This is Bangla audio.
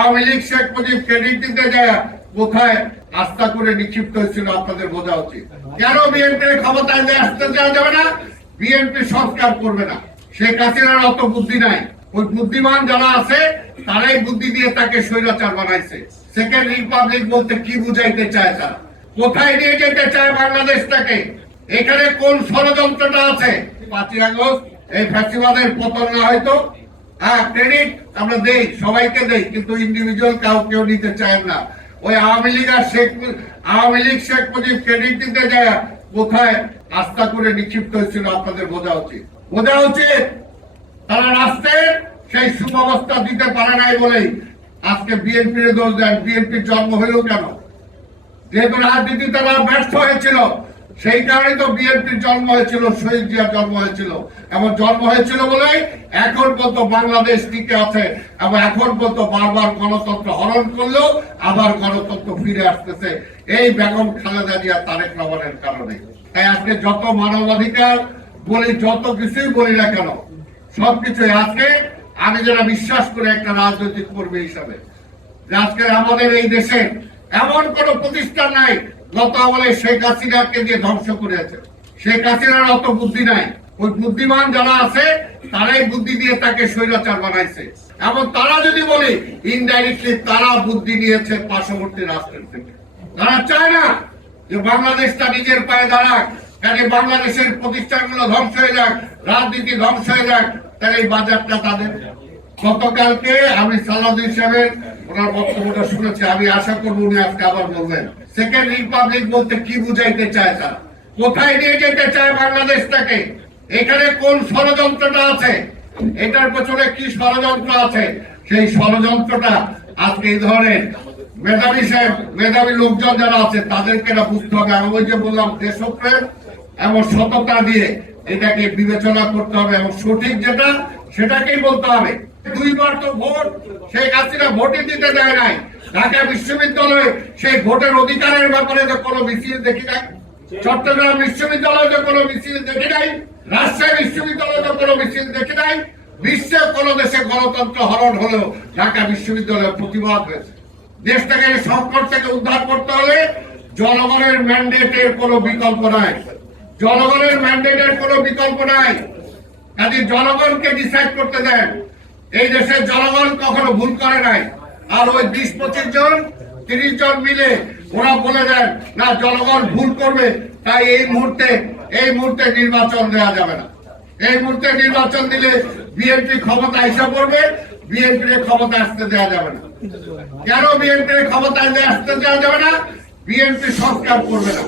আওয়ামী লীগ শেখ মুজিব ক্রেডিট দিতে যায় কোথায় আস্থা করে নিক্ষিপ্ত হয়েছিল আপনাদের বোঝা উচিত। কেন বিএনপির ক্ষমতায় আসতে দেওয়া যাবে না? বিএনপি সংস্কার করবে না। শেখ হাসিনার অত বুদ্ধি নাই। ওই বুদ্ধিমান যারা আছে তারাই বুদ্ধি দিয়ে তাকে স্বৈরাচার বানাইছে। সেকেন্ড রিপাবলিক বলতে কি বুঝাইতে চায় তারা? কোথায় নিয়ে যেতে চায় বাংলাদেশটাকে? এখানে কোন ষড়যন্ত্রটা আছে? 5ই আগস্ট এই ফ্যাসিবাদের পতন না হয়তো ক্রেডিট আমরা দেই, সবাইকে দেই, কিন্তু ইন্ডিভিজুয়াল কেউ নিতে চায় না। ওই আওয়ামী লীগ শেখ মুজিব ক্রেডিট দিতে যায় কোথায় আস্থা করে নিক্ষিপ্ত হয়েছিল আপনাদের বোঝা উচিত। তারা রাষ্ট্রের সেই সুব্যবস্থা দিতে পারে নাই বলেই আজকে বিএনপির দোষ দেন। বিএনপির জন্ম হইল কেন? যেহেতু রাজনীতি তারা ব্যর্থ হয়েছিল, সেই কারণে তো বিএনপির জন্ম হয়েছিল, শহীদ জিয়ার জন্ম হয়েছিল। এমন জন্ম হয়েছিল বলেই এখন পর্যন্ত বাংলাদেশ টিকে আছে এবং এখন পর্যন্ত বারবার গণতন্ত্র হরণ করলেও আবার গণতন্ত্র ফিরে আসতেছে এই বেগম খালেদা জিয়া তারেক রহমানের কারণে। তাই আজকে যত মানবাধিকার বলি, যত কিছুই বলি না কেন, সবকিছু আজকে আমি যারা বিশ্বাস করে একটা রাজনৈতিক কর্মী হিসাবে, আজকে আমাদের এই দেশে এমন কোন প্রতিষ্ঠান নাই গত আমলে শেখ হাসিনাকে দিয়ে ধ্বংস করেছে। শেখ হাসিনার অত বুদ্ধি নাই। ওই বুদ্ধিমান যারা আছে তারাই বুদ্ধি দিয়ে তাকে স্বৈরাচার বানাইছে। এবং তারা যদি বলি ইনডাইরেক্টলি তারা বুদ্ধি নিয়েছে পার্শ্ববর্তী রাষ্ট্রের থেকে। তারা চায় না যে বাংলাদেশটা নিজের পায়ে দাঁড়াক, কারণ বাংলাদেশের প্রতিষ্ঠানগুলো ধ্বংস হয়ে যাক, রাজনীতি ধ্বংস হয়ে যাক, তাহলে এই বাজারটা তাদের। গতকালকে আমি সালাউদ্দিন সাহেবের ওনার বক্তব্যটা শুনেছি, আমি আশা করবো উনি আজকে আবার বলবেন সেকেন্ড রিপাবলিক বলতে কি বুঝাইতে চায় তারা? কোথায় নিয়ে যেতে চায় বাংলাদেশটাকে? এখানে কোন ষড়যন্ত্রটা আছে? এটার পেছনে কি ষড়যন্ত্র আছে? সেই ষড়যন্ত্রটা আজকে এই ধরনের মেধাবী লোকজন যারা আছে তাদেরকে বুঝতে হবে। আমি ওই যে বললাম দেশপ্রেম এবং সততা দিয়ে এটাকে বিবেচনা করতে হবে এবং সঠিক যেটা সেটাকেই বলতে হবে। 2 বার তো ভোট শেখ হাসিনা ভোটই দিতে দেয় নাই। ঢাকা বিশ্ববিদ্যালয়ে সেই ভোটের অধিকারের ব্যাপারে তো কোনো মিছিল দেখি নাই। চট্টগ্রাম বিশ্ববিদ্যালয়ে তো কোনো মিছিল দেখি নাই। রাজশাহী বিশ্ববিদ্যালয়ে তো কোনো মিছিল দেখি নাই। বিশ্বের কোন দেশে গণতন্ত্র হরণ হলেও ঢাকা বিশ্ববিদ্যালয়ে প্রতিবাদ হয়েছে। দেশটাকে সংকট থেকে উদ্ধার করতে হলে জনগণের ম্যান্ডেটের কোনো বিকল্প নাই। জনগণের ম্যান্ডেটের কোনো বিকল্প নাই। কাজে জনগণকে ডিসাইড করতে দেন। এই দেশের জনগণ কখনো ভুল করে নাই। আর ওই 20-25 জন 30 জন মিলে ওরা বলে দেন না জনগণ ভুল করবে, তাই এই মুহূর্তে নির্বাচন দেওয়া যাবে না। এই মুহূর্তে নির্বাচন দিলে বিএনপি ক্ষমতা এসে পড়বে, বিএনপির ক্ষমতা আসতে দেওয়া যাবে না। কেন বিএনপির ক্ষমতায় আসতে দেওয়া যাবে না? বিএনপি সংস্কার করবে না।